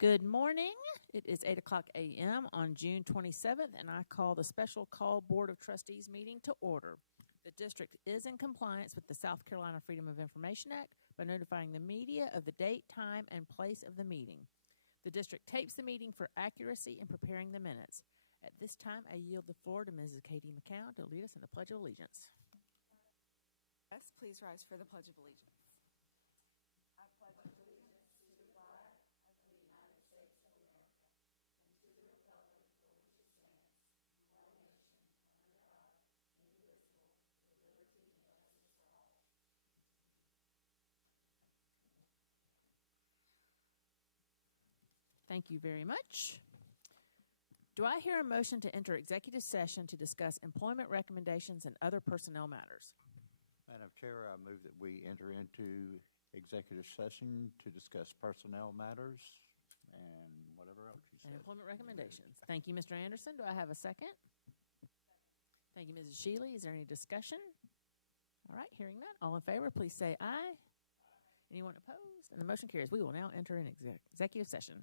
Good morning. It is 8 o'clock a.m. on June 27th, and I call the Special Call Board of Trustees meeting to order. The district is in compliance with the South Carolina Freedom of Information Act by notifying the media of the date, time, and place of the meeting. The district tapes the meeting for accuracy in preparing the minutes. At this time, I yield the floor to Mrs. Katie McCown to lead us in the Pledge of Allegiance. Yes, please rise for the Pledge of Allegiance. I pledge allegiance to the flag of the United States of America and to the republic for which it stands, one nation, under God, indivisible, with liberty and justice for all. Thank you very much. Do I hear a motion to enter executive session to discuss employment recommendations and other personnel matters? Madam Chair, I move that we enter into executive session to discuss personnel matters and whatever else you said. And employment recommendations. Thank you, Mr. Anderson. Do I have a second? Thank you, Mrs. Shealy. Is there any discussion? All right, hearing none. All in favor, please say aye. Anyone opposed? And the motion carries. We will now enter an executive session.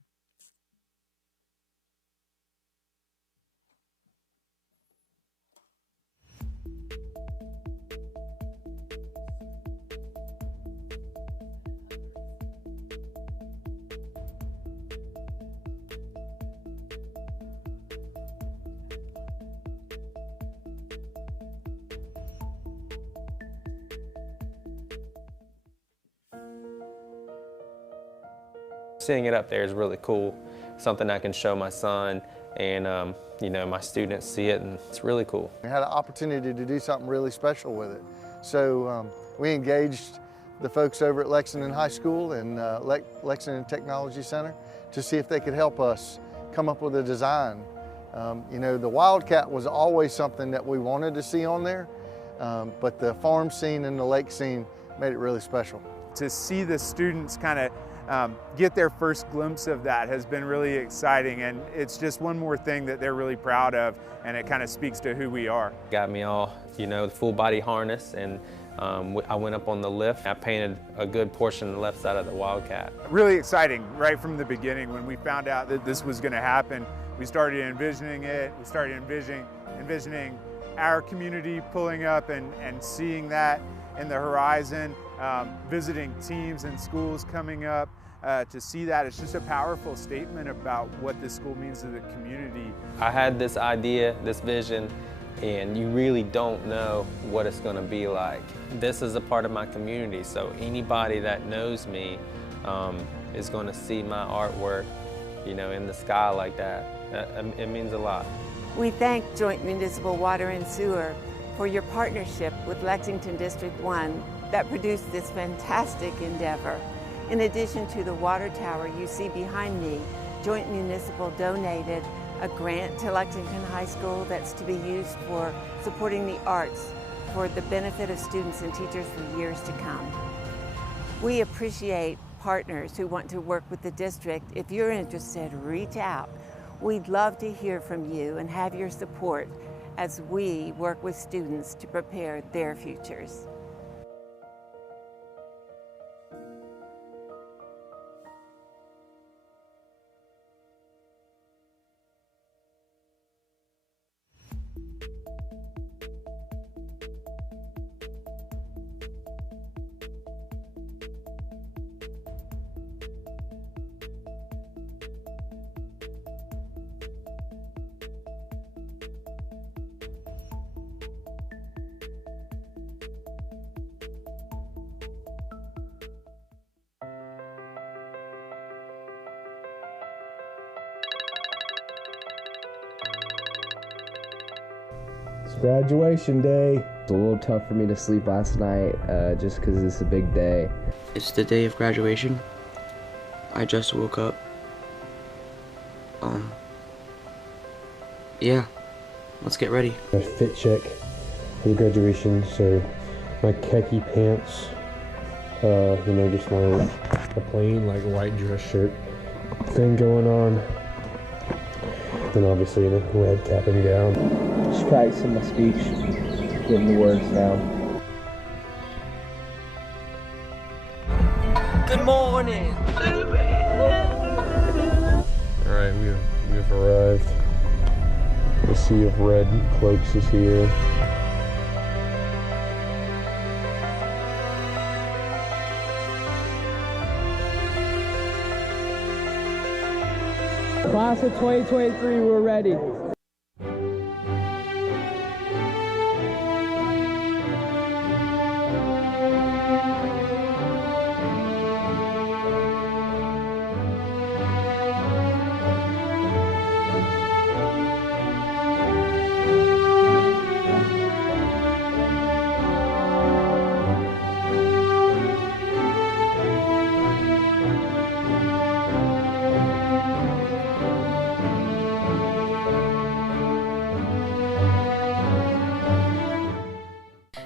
Seeing it up there is really cool, something I can show my son and my students see it, and it's really cool. We had an opportunity to do something really special with it. So we engaged the folks over at Lexington High School and Lexington Technology Center to see if they could help us come up with a design. The Wildcat was always something that we wanted to see on there, but the farm scene and the lake scene made it really special. To see the students kind of get their first glimpse of that has been really exciting, and it's just one more thing that they're really proud of, and it kind of speaks to who we are. Got me all, the full body harness, and I went up on the lift. I painted a good portion of the left side of the Wildcat. Really exciting right from the beginning. When we found out that this was going to happen, we started envisioning it. We started envisioning our community pulling up and seeing that in the horizon, visiting teams and schools coming up. To see that, it's just a powerful statement about what this school means to the community. I had this idea, this vision, and you really don't know what it's going to be like. This is a part of my community, so anybody that knows me is going to see my artwork, in the sky like that. It means a lot. We thank Joint Municipal Water and Sewer for your partnership with Lexington District 1 that produced this fantastic endeavor. In addition to the water tower you see behind me, Joint Municipal donated a grant to Lexington High School that's to be used for supporting the arts for the benefit of students and teachers for years to come. We appreciate partners who want to work with the district. If you're interested, reach out. We'd love to hear from you and have your support as we work with students to prepare their futures. It's graduation day. It's a little tough for me to sleep last night just because it's a big day. It's the day of graduation. I just woke up. Yeah, let's get ready. A fit check for the graduation, so my khaki pants, just my a plain white dress shirt thing going on. Then obviously a red cap and gown. Just practicing my speech, getting the words down. Good morning. have arrived. The sea of red cloaks is here. Class of 2023, we're ready.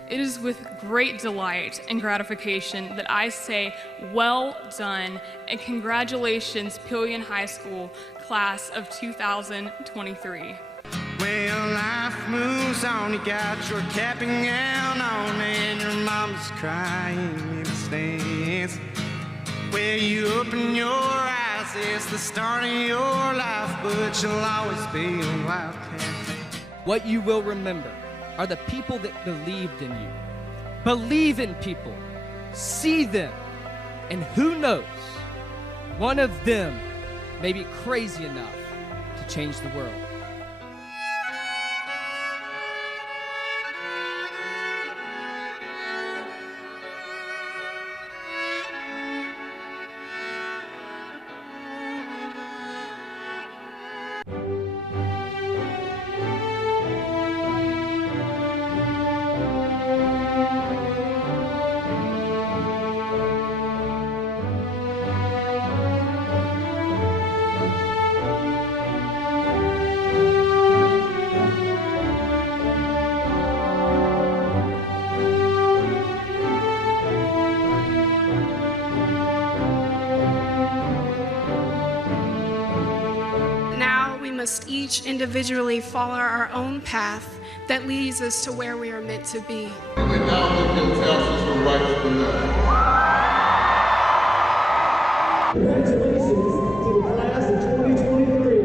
It is with great delight and gratification that I say, well done, and congratulations, Pillion High School, class of 2023. Well, life moves on, you got your cap and gown on, and your mama's crying in the stands. Well, you open your eyes, it's the start of your life, but you'll always be a wildcat. What you will remember are the people that believed in you. Believe in people. See them. And who knows, one of them may be crazy enough to change the world. Must each individually follow our own path that leads us to where we are meant to be. And now you can tell us the right from left. Congratulations to the class of 2023.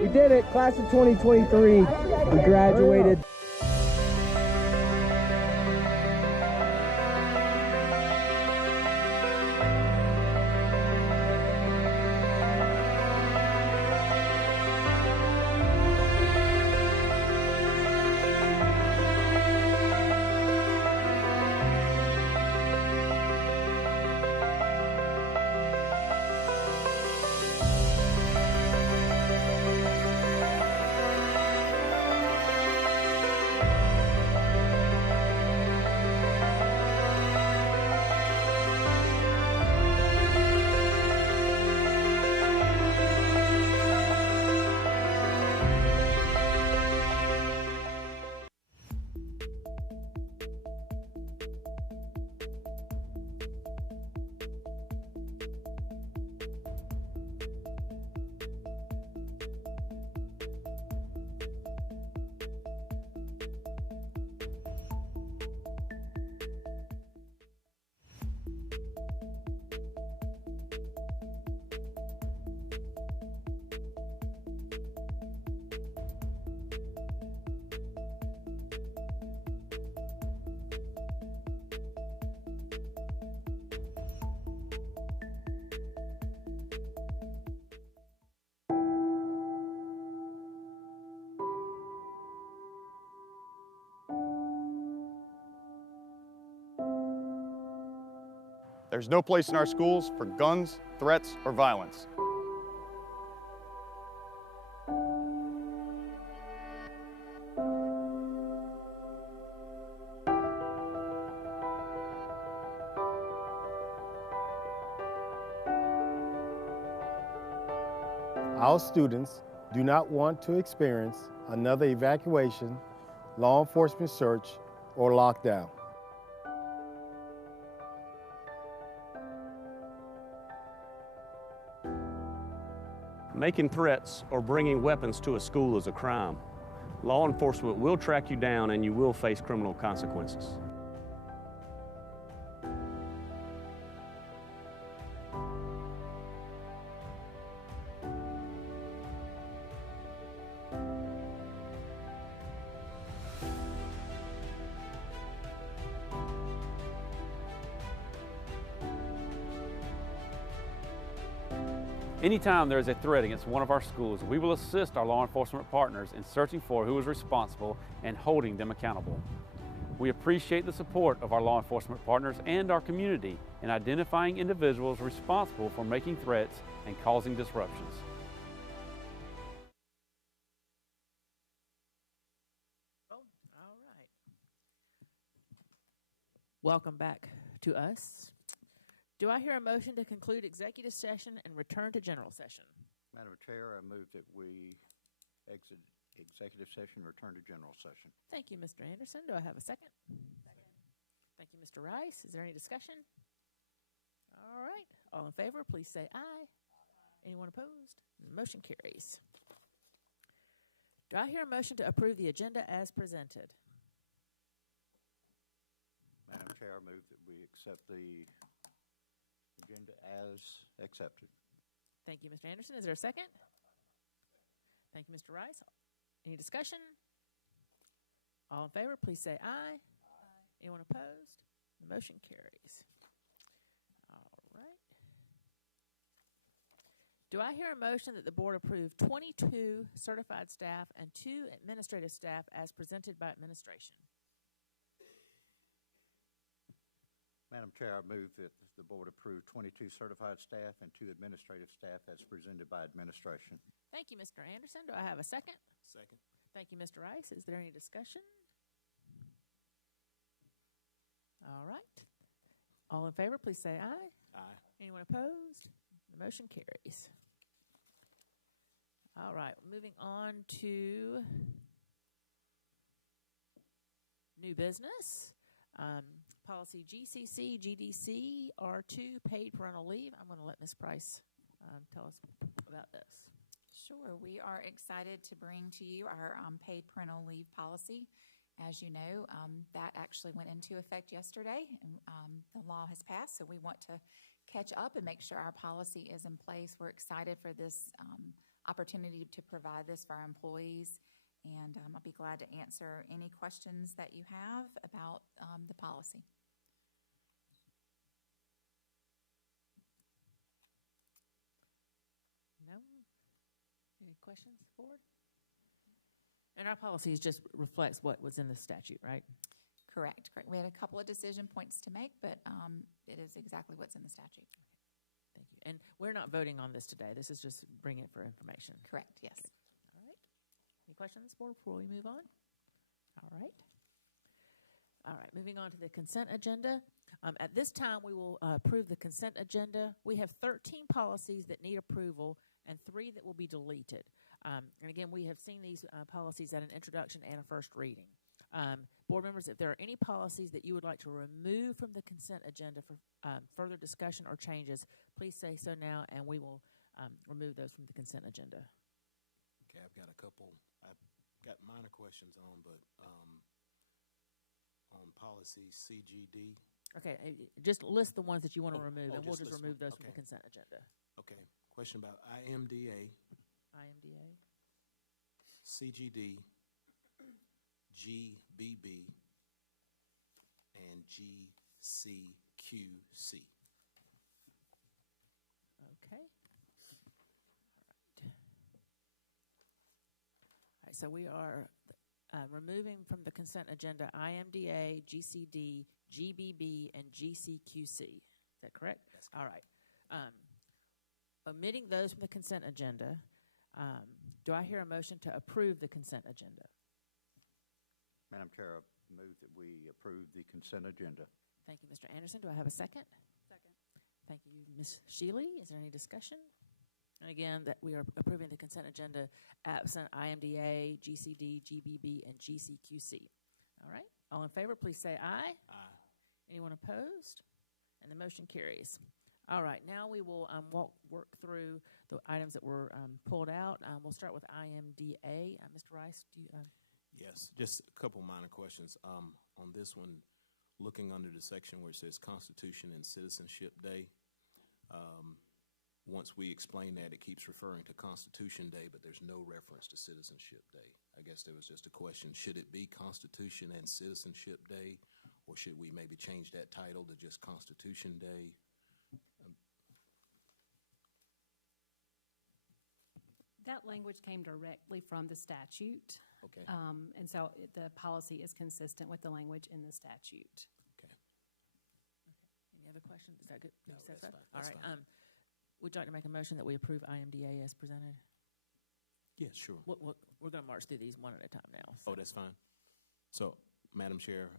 We did it, class of 2023. We graduated. There's no place in our schools for guns, threats, or violence. Our students do not want to experience another evacuation, law enforcement search, or lockdown. Making threats or bringing weapons to a school is a crime. Law enforcement will track you down and you will face criminal consequences. Anytime there is a threat against one of our schools, we will assist our law enforcement partners in searching for who is responsible and holding them accountable. We appreciate the support of our law enforcement partners and our community in identifying individuals responsible for making threats and causing disruptions. All right. Welcome back to us. Do I hear a motion to conclude executive session and return to general session? Madam Chair, I move that we exit executive session, return to general session. Thank you, Mr. Anderson. Do I have a second? Second. Thank you, Mr. Rice. Is there any discussion? All right. All in favor, please say aye. Anyone opposed? Motion carries. Do I hear a motion to approve the agenda as presented? Madam Chair, I move that we accept the agenda as accepted. Thank you, Mr. Anderson. Is there a second? Thank you, Mr. Rice. Any discussion? All in favor, please say aye. Anyone opposed? The motion carries. All right. Do I hear a motion that the board approve 22 certified staff and 2 administrative staff as presented by administration? Madam Chair, I move that the board approve 22 certified staff and 2 administrative staff as presented by administration. Thank you, Mr. Anderson. Do I have a second? Second. Thank you, Mr. Rice. Is there any discussion? All right. All in favor, please say aye. Aye. Anyone opposed? The motion carries. All right. Moving on to new business. Policy GCC, GDC, R2, paid parental leave. I'm going to let Ms. Price tell us about this. Sure. We are excited to bring to you our paid parental leave policy. As you know, that actually went into effect yesterday, and the law has passed, so we want to catch up and make sure our policy is in place. We're excited for this opportunity to provide this for our employees, and I'll be glad to answer any questions that you have about the policy. No? Any questions, board? And our policies just reflects what was in the statute, right? Correct. We had a couple of decision points to make, but it is exactly what's in the statute. Thank you. And we're not voting on this today. This is just bringing it for information. Correct, yes. Okay. All right. Any questions, board, before we move on? All right. All right, moving on to the consent agenda. At this time, we will approve the consent agenda. We have 13 policies that need approval and 3 that will be deleted. And again, we have seen these policies at an introduction and a first reading. Board members, if there are any policies that you would like to remove from the consent agenda for further discussion or changes, please say so now, and we will remove those from the consent agenda. Okay, I've got a couple. I've got minor questions on, but on policy CGD. Okay, just list the ones that you want to remove, and we'll just list remove one. those from the Okay. consent agenda. Okay, question about IMDA, IMDA. CGD, GBB, and GCQC. Okay. All right, so we are removing from the consent agenda IMDA, GCD, GBB, and GCQC. Is that correct? That's correct. All right. Omitting those from the consent agenda, do I hear a motion to approve the consent agenda? Madam Chair, I move that we approve the consent agenda. Thank you, Mr. Anderson. Do I have a second? Second. Thank you, Ms. Shealy. Is there any discussion? And again, that we are approving the consent agenda absent IMDA, GCD, GBB, and GCQC. All right. All in favor, please say aye. Aye. Anyone opposed? And the motion carries. All right, now we will work through the items that were pulled out. We'll start with IMDA. Mr. Rice, do you? Yes, just a couple minor questions. On this one, looking under the section where it says Constitution and Citizenship Day, once we explain that, it keeps referring to Constitution Day, but there's no reference to Citizenship Day. I guess there was just a question, should it be Constitution and Citizenship Day, or should we maybe change that title to just Constitution Day? That language came directly from the statute. Okay. And so the policy is consistent with the language in the statute. Okay. Any other questions? Is that good? No, Says that's that? fine. All That's right. Would you like to make a motion that we approve IMDA as presented? Yeah, sure. We're going to march through these one at a time now. Oh, that's fine. So, Madam Chair,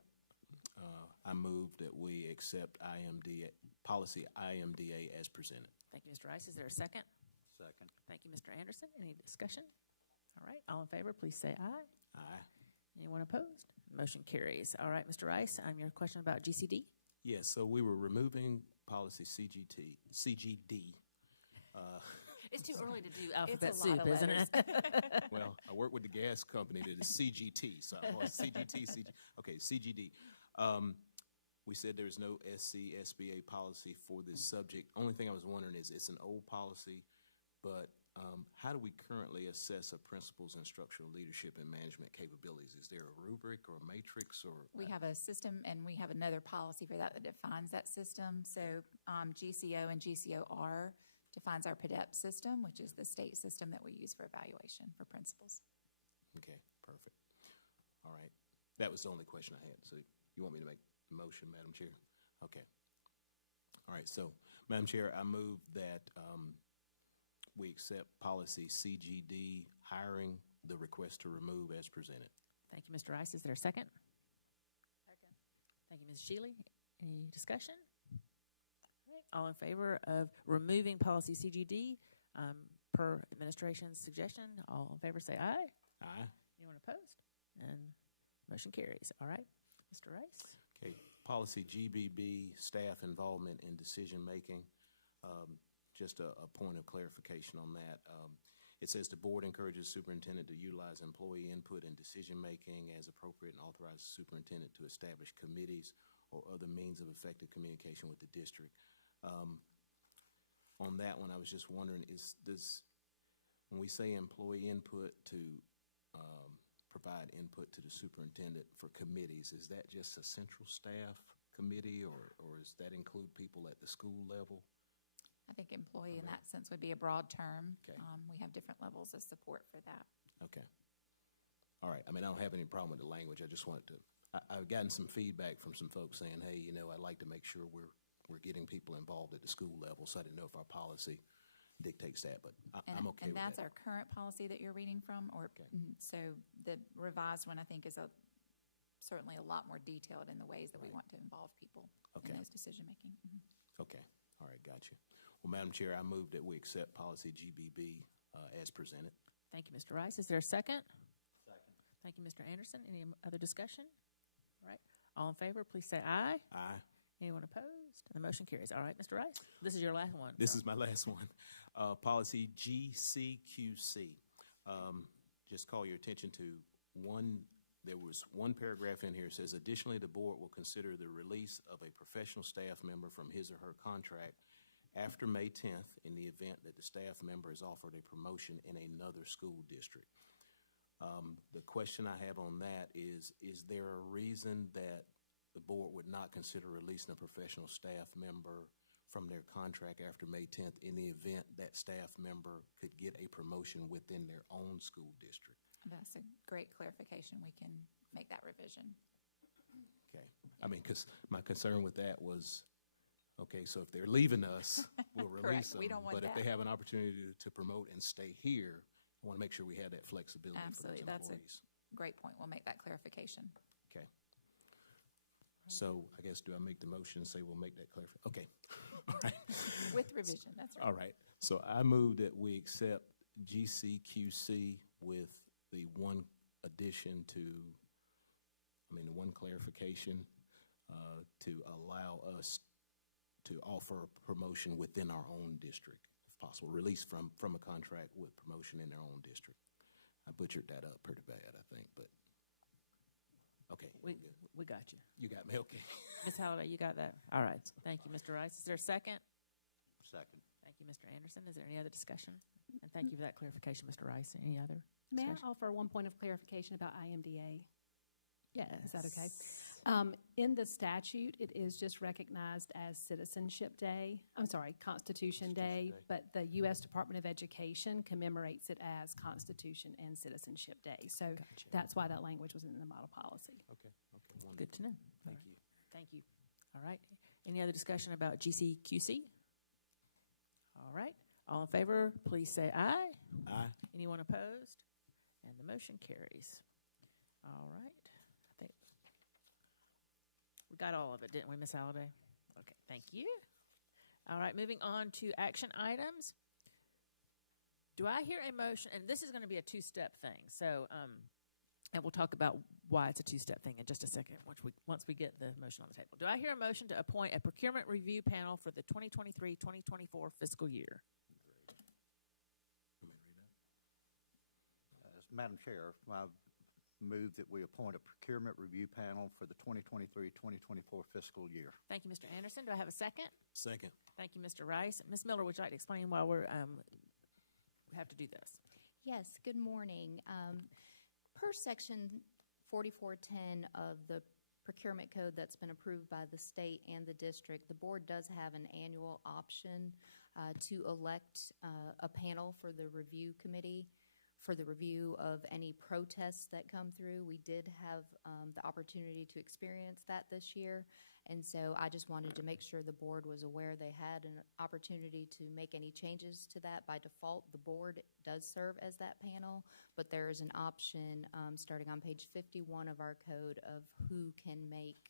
I move that we accept policy IMDA as presented. Thank you, Mr. Rice. Is there a second? Second. Thank you, Mr. Anderson. Any discussion? All right. All in favor, please say aye. Aye. Anyone opposed? Motion carries. All right, Mr. Rice, your question about GCD? Yes, so we were removing policy CGD. It's too early to do alphabet soup, isn't it? Well, I work with the gas company that is CGT, so CGD. We said there's no SC SBA policy for this subject. Only thing I was wondering is it's an old policy, but how do we currently assess a principal's instructional leadership and management capabilities? Is there a rubric or a matrix? Or We have a system, and we have another policy for that defines that system. So GCO and GCOR defines our PDEP system, which is the state system that we use for evaluation for principals. Okay, perfect. All right. That was the only question I had. So you want me to make the motion, Madam Chair? Okay. All right. So, Madam Chair, I move that we accept policy CGD, hiring, the request to remove as presented. Thank you, Mr. Rice. Is there a second? Second. Thank you, Ms. Shealy. Any discussion? All in favor of removing policy CGD per administration's suggestion? All in favor say aye. Aye. Anyone opposed? And motion carries. All right. Mr. Rice? Okay. Policy GBB, staff involvement in decision making. Just a point of clarification on that. It says the board encourages superintendent to utilize employee input in decision making as appropriate and authorizes superintendent to establish committees or other means of effective communication with the district. On that one, I was just wondering, when we say employee input to provide input to the superintendent for committees, is that just a central staff committee, or does that include people at the school level? I think employee in that sense would be a broad term. Okay. We have different levels of support for that. Okay. All right. I mean, I don't have any problem with the language. I just wanted to, I've gotten some feedback from some folks saying, hey, I'd like to make sure we're getting people involved at the school level, so I didn't know if our policy dictates that, but I'm okay with that. And that's our current policy that you're reading from? So the revised one, I think, is certainly a lot more detailed in the ways that we want to involve people in those decision-making. Okay. All right. Gotcha. Well, Madam Chair, I move that we accept policy GBB as presented. Thank you, Mr. Rice. Is there a second? Second. Thank you, Mr. Anderson. Any other discussion? All right. All in favor, please say aye. Aye. Anyone opposed? The motion carries. All right, Mr. Rice. This is your last one. This is my last one. Policy GCQC. Just call your attention to there was one paragraph in here that says, additionally, the board will consider the release of a professional staff member from his or her contract after May 10th in the event that the staff member is offered a promotion in another school district. The question I have on that is there a reason that the board would not consider releasing a professional staff member from their contract after May 10th in the event that staff member could get a promotion within their own school district? That's a great clarification. We can make that revision. Okay. I mean, because my concern with that was, okay, so if they're leaving us, we'll release them. We don't want but that. If they have an opportunity to promote and stay here, I want to make sure we have that flexibility. Absolutely. For That's those a employees. great point. We'll make that clarification. Okay. So I guess, do I make the motion and say we'll make that clarification? Okay. All right. With revision, that's right. All right. So I move that we accept GCQC with the one addition to, the one clarification to allow us to offer promotion within our own district, if possible, release from a contract with promotion in their own district. I butchered that up pretty bad, I think, but okay. We got you. You got me, okay. Ms. Halliday, you got that? All right. Thank you, Mr. Rice. Is there a second? Second. Thank you, Mr. Anderson. Is there any other discussion? And thank you for that clarification, Mr. Rice. Any other May discussion? I offer one point of clarification about IMDA? Yes. Is that okay? In the statute, it is just recognized as Citizenship Day. I'm sorry, Constitution Day, but the U.S. Department of Education commemorates it as Constitution and Citizenship Day. So that's why that language was in the model policy. Okay. Wonderful. Good to know. Thank you. Thank you. All right. Any other discussion about GCQC? All right. All in favor, please say aye. Aye. Anyone opposed? And the motion carries. All right. I think we got all of it, didn't we, Ms. Halliday? Okay, thank you. All right, moving on to action items. Do I hear a motion? And this is going to be a two-step thing. So, and we'll talk about why it's a two-step thing in just a second once we get the motion on the table. Do I hear a motion to appoint a procurement review panel for the 2023-2024 fiscal year? Madam Chair, I move that we appoint a procurement review panel for the 2023-2024 fiscal year. Thank you, Mr. Anderson. Do I have a second? Second. Thank you, Mr. Rice. Ms. Miller, would you like to explain why we have to do this? Yes, good morning. Per Section 4410 of the procurement code that's been approved by the state and the district, the board does have an annual option to elect a panel for the review committee for the review of any protests that come through. We did have the opportunity to experience that this year, and so I just wanted to make sure the board was aware they had an opportunity to make any changes to that. By default, the board does serve as that panel, but there is an option starting on page 51 of our code of who can make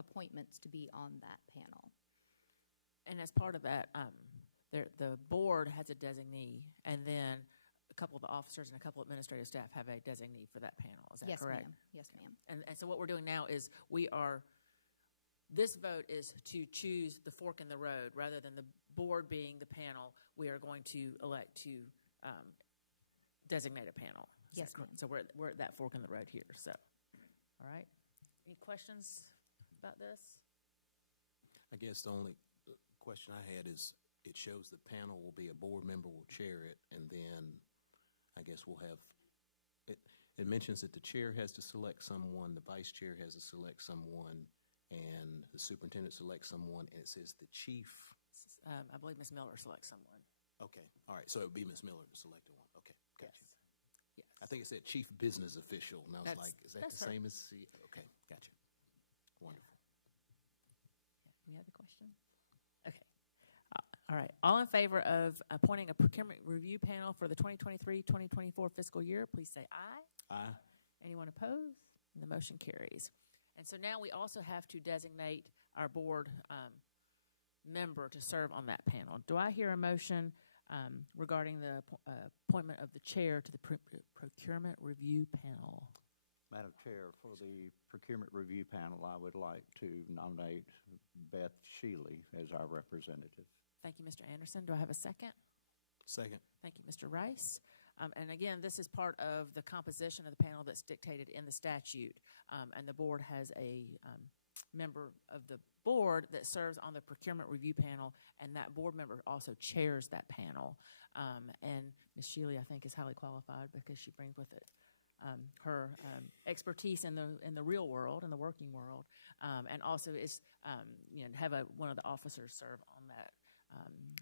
appointments to be on that panel. And as part of that, the board has a designee, and then a couple of the officers and a couple of administrative staff have a designee for that panel. Is that Yes, correct? ma'am. Yes, ma'am. And so what we're doing now is this vote is to choose the fork in the road rather than the board being the panel. We are going to elect to designate a panel. Yes, ma'am. So we're at that fork in the road here. So, all right. Any questions about this? I guess the only question I had is, it shows the panel will be a board member will chair it, and then I guess we'll have it. It mentions that the chair has to select someone, the vice chair has to select someone, and the superintendent selects someone, and it says the chief. I believe Ms. Miller selects someone. Okay, all right. So it would be Ms. Miller to select one. Okay, gotcha. Yes. I think it said chief business official, and I was like, is that the same as C? Okay, gotcha. Wonderful. Any other questions? Okay. All right. All in favor of appointing a procurement review panel for the 2023-2024 fiscal year, please say aye. Aye. Anyone opposed? And the motion carries. And so now we also have to designate our board member to serve on that panel. Do I hear a motion regarding the appointment of the chair to the procurement review panel? Madam Chair, for the procurement review panel, I would like to nominate Beth Shealy as our representative. Thank you, Mr. Anderson. Do I have a second? Second. Thank you, Mr. Rice. And again, this is part of the composition of the panel that's dictated in the statute. And the board has a member of the board that serves on the procurement review panel, and that board member also chairs that panel. And Ms. Shealy, I think, is highly qualified because she brings with it her expertise in the real world, in the working world, and also is have one of the officers serve on that.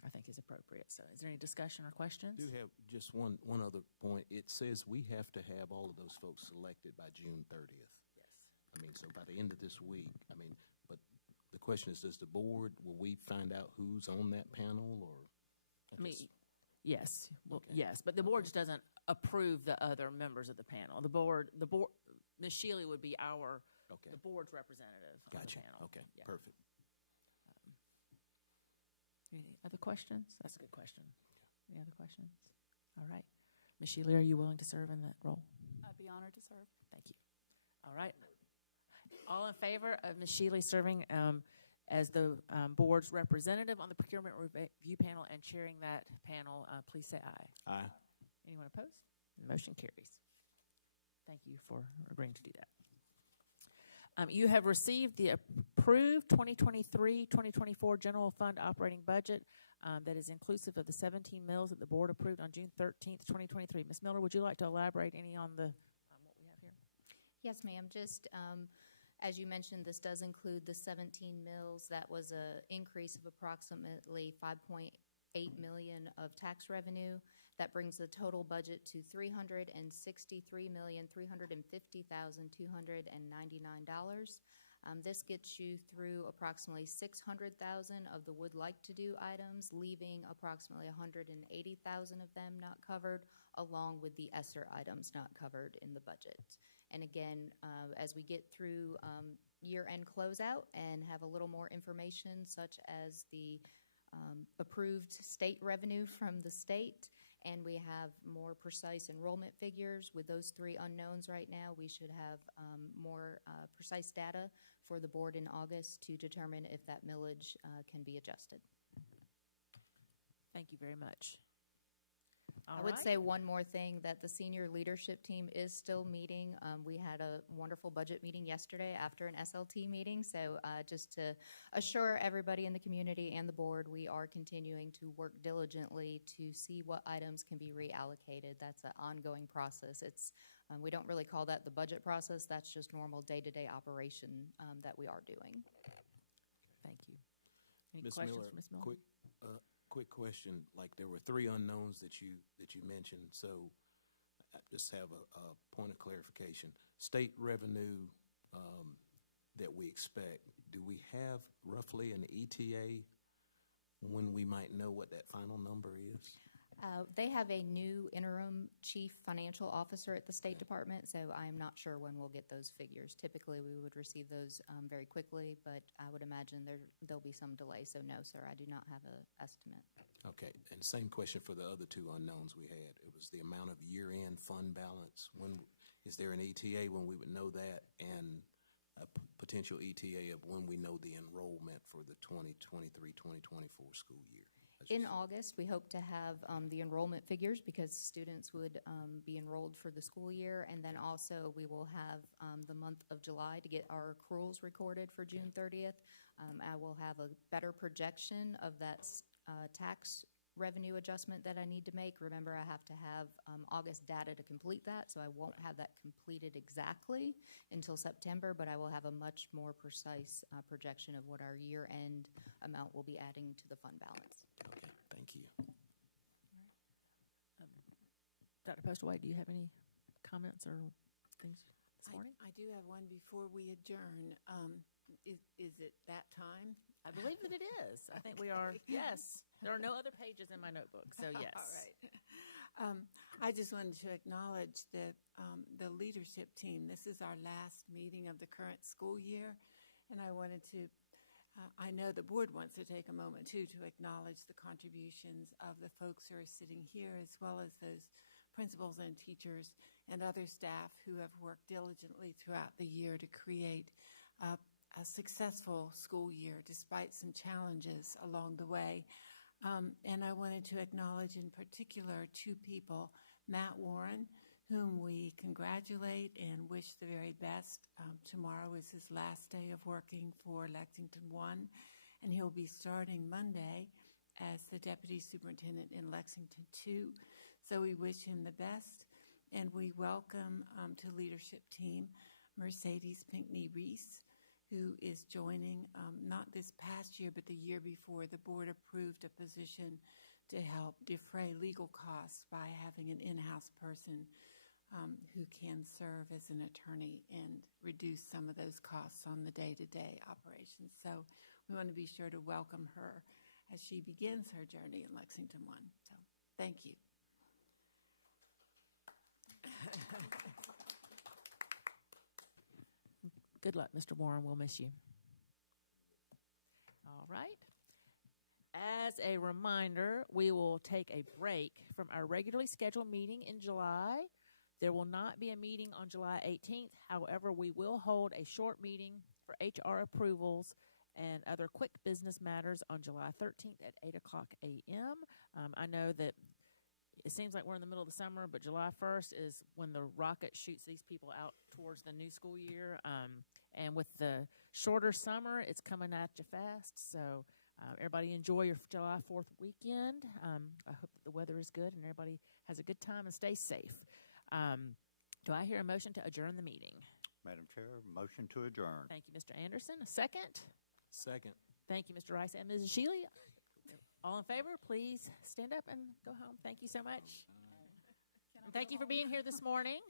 I think is appropriate. So is there any discussion or questions? I do have just one other point. It says we have to have all of those folks selected by June 30th. Yes. I mean, so by the end of this week, but the question is, does the board, will we find out who's on that panel, or? Yes. Well, Okay. yes, but the board just doesn't approve the other members of the panel. The board, Ms. Shealy would be the board's representative on the panel. Okay, Yeah. perfect. Any other questions? That's a good question. Any other questions? All right. Ms. Shealy, are you willing to serve in that role? I'd be honored to serve. Thank you. All right. All in favor of Ms. Shealy serving As the board's representative on the procurement review panel and chairing that panel, please say aye. Aye. Anyone opposed? The motion carries. Thank you for agreeing to do that. You have received the approved 2023-2024 general fund operating budget that is inclusive of the 17 mills that the board approved on June 13th, 2023. Ms. Miller, would you like to elaborate any on what we have here? Yes, ma'am. Just as you mentioned, this does include the 17 mills. That was an increase of approximately $5.8 million of tax revenue. That brings the total budget to $363,350,299. This gets you through approximately 600,000 of the would like to do items, leaving approximately 180,000 of them not covered, along with the ESSER items not covered in the budget. And again, as we get through year-end closeout and have a little more information, such as the approved state revenue from the state, and we have more precise enrollment figures with those three unknowns right now, we should have more precise data for the board in August to determine if that millage can be adjusted. Thank you very much. I would say one more thing, that the senior leadership team is still meeting. We had a wonderful budget meeting yesterday after an SLT meeting. So just to assure everybody in the community and the board, we are continuing to work diligently to see what items can be reallocated. That's an ongoing process. We don't really call that the budget process. That's just normal day-to-day operation that we are doing. Thank you. Any Ms. questions Miller, for Ms. Miller? Quick question. Like, there were three unknowns that you mentioned. So I just have a point of clarification. State revenue that we expect, do we have roughly an ETA when we might know what that final number is? They have a new interim chief financial officer at the State Department, so I'm not sure when we'll get those figures. Typically, we would receive those very quickly, but I would imagine there'll be some delay. So no, sir, I do not have an estimate. Okay, and same question for the other two unknowns we had. It was the amount of year-end fund balance. When is there an ETA when we would know that, and a potential ETA of when we know the enrollment for the 2023-2024 school year? In August, we hope to have the enrollment figures, because students would be enrolled for the school year, and then also we will have the month of July to get our accruals recorded for June 30th. I will have a better projection of that tax revenue adjustment that I need to make. Remember, I have to have August data to complete that, so I won't have that completed exactly until September, but I will have a much more precise projection of what our year-end amount will be adding to the fund balance. Okay, thank you. Dr. Postaway, do you have any comments or things this morning? I do have one before we adjourn. Is it that time? I believe that it is. I think we are. Yes. There are no other pages in my notebook, so yes. All right. I just wanted to acknowledge the leadership team. This is our last meeting of the current school year, and I wanted to, I know the board wants to take a moment, too, to acknowledge the contributions of the folks who are sitting here, as well as those principals and teachers and other staff who have worked diligently throughout the year to create a successful school year, despite some challenges along the way. And I wanted to acknowledge in particular two people, Matt Warren, whom we congratulate and wish the very best. Tomorrow is his last day of working for Lexington 1, and he'll be starting Monday as the Deputy Superintendent in Lexington 2. So we wish him the best, and we welcome to leadership team Mercedes Pinckney-Reese, who is joining not this past year, but the year before. The board approved a position to help defray legal costs by having an in-house person who can serve as an attorney and reduce some of those costs on the day-to-day operations. So we want to be sure to welcome her as she begins her journey in Lexington 1. So thank you. Good luck, Mr. Warren. We'll miss you. All right. As a reminder, we will take a break from our regularly scheduled meeting in July. There will not be a meeting on July 18th. However, we will hold a short meeting for HR approvals and other quick business matters on July 13th at 8 o'clock a.m. I know that it seems like we're in the middle of the summer, but July 1st is when the rocket shoots these people out towards the new school year. And with the shorter summer, it's coming at you fast. So everybody enjoy your July 4th weekend. I hope that the weather is good and everybody has a good time and stay safe. Do I hear a motion to adjourn the meeting? Madam Chair, motion to adjourn. Thank you, Mr. Anderson. A second? Second. Thank you, Mr. Rice and Mrs. Shealy. All in favor, please stand up and go home. Thank you so much. And thank you for being here this morning.